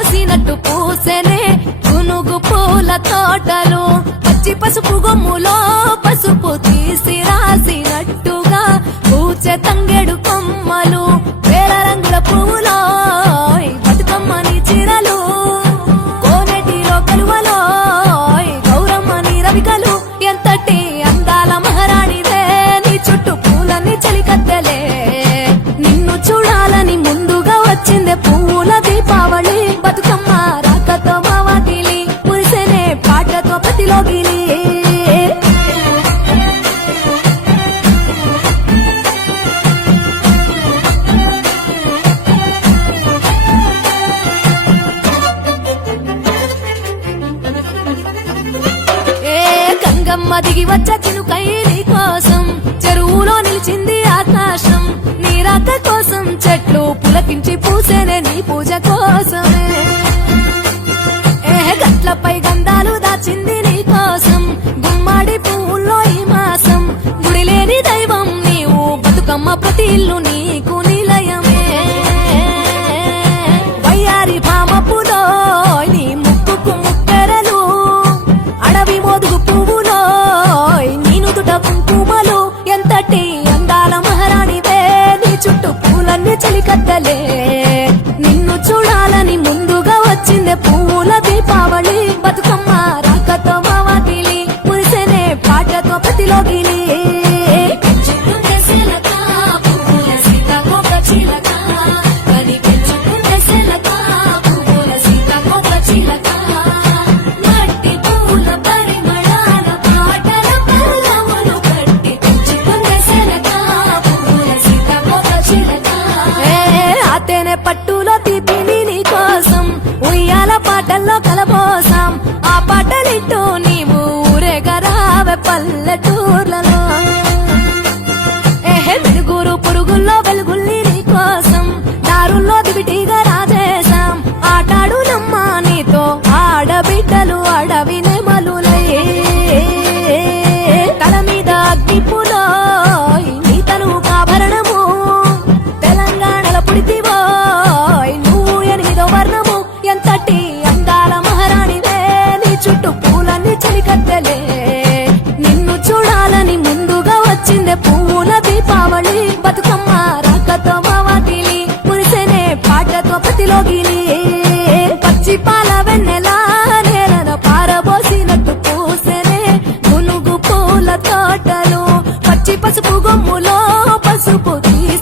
కోసినట్టు పూసెనే గునుగు పూల తోటలు. పచ్చి పసుపు గొమ్ములో పసుపు తీసి రాసినట్టుగా పూచె తంగెడు కొమ్మలు. బతుకమ్మ దిగి వచ్చ చినుకై నీ కోసం. చెరువులో నిలిచింది ఆకాశం నీరాక కోసం. చెట్లు పులకించి పూసేనే నీ పూజ కోసమే. ఏ గట్లపై గంధాలు దాచింది నీ కోసం. గుమ్మాడి పువ్వుల్లో ఈ మాసం గుడి లేని దైవం నీవు. బతుకమ్మ ప్రతి ఇల్లు నీకు పట్టులో తీపిని నీ కోసం ఉయ్యాల పాటల్లో కలబోసాం. ఆ పాటలిట్టు నీవు ఊరేగరావే పల్లెటూర్లలో. పసుపు గొమ్ములో పసుపు తీసి